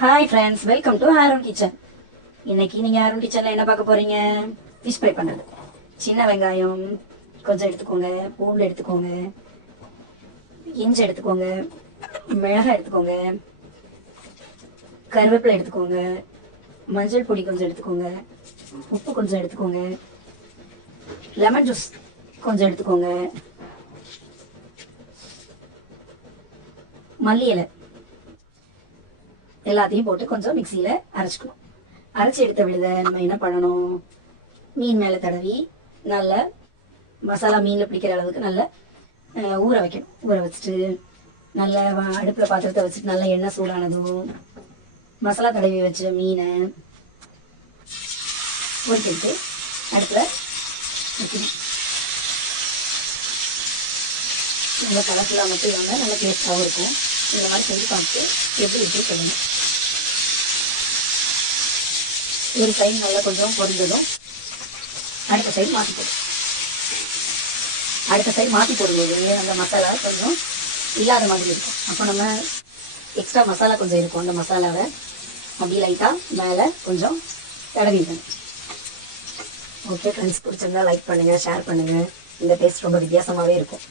Hi friends, welcome to Aaron kitchen. இன்னைக்கு நீங்கள் Aaron கிச்சனில் என்ன பார்க்க போகிறீங்க? ஃபிஷ் ஃப்ரை பண்ணுறது. சின்ன வெங்காயம் கொஞ்சம் எடுத்துக்கோங்க, பூண்டு எடுத்துக்கோங்க, இஞ்சி எடுத்துக்கோங்க, மிளகாய் எடுத்துக்கோங்க, கருவேப்பிலை எடுத்துக்கோங்க, மஞ்சள் பொடி கொஞ்சம் எடுத்துக்கோங்க, உப்பு கொஞ்சம் எடுத்துக்கோங்க, லெமன் ஜூஸ் கொஞ்சம் எடுத்துக்கோங்க, மல்லி இலை எல்லாத்தையும் போட்டு கொஞ்சம் மிக்சியில் அரைச்சிக்கணும். அரைச்சி எடுத்த விழுத நம்ம என்ன பண்ணணும், மீன் மேலே தடவி நல்ல மசாலா மீனில் பிடிக்கிற அளவுக்கு நல்லா ஊற வைக்கணும். ஊற வச்சுட்டு நல்ல அடுப்பில் பாத்திரத்தை வச்சுட்டு நல்லா எண்ணெய் சூடானதும் மசாலா தடவி வச்ச மீனை பொரிக்கிட்டு அடுப்பில் வைக்கணும். நல்லா கலர்ஃபுல்லாக மட்டும் இல்லாமல் நல்லா டேஸ்ட்டாகவும் இருக்கும். இந்த மாதிரி செஞ்சு பார்த்து எப்படி எப்படி சொல்லணும். ஒரு சைடு நல்லா கொஞ்சம் பொரிஞ்சதும் அடுத்த சைடு மாற்றி போடும். அடுத்த சைடு மாற்றி போடும்போது அந்த மசாலா கொஞ்சம் இல்லாத மாதிரி இருக்கும். அப்போ நம்ம எக்ஸ்ட்ரா மசாலா கொஞ்சம் இருக்கும். அந்த மசாலாவை அப்படி லைட்டாக மேலே கொஞ்சம் தடவிடணும். ஓகே ஃப்ரெண்ட்ஸ், பிடிச்சிருந்தா லைக் பண்ணுங்கள், ஷேர் பண்ணுங்கள். இந்த டேஸ்ட் ரொம்ப வித்தியாசமாகவே இருக்கும்.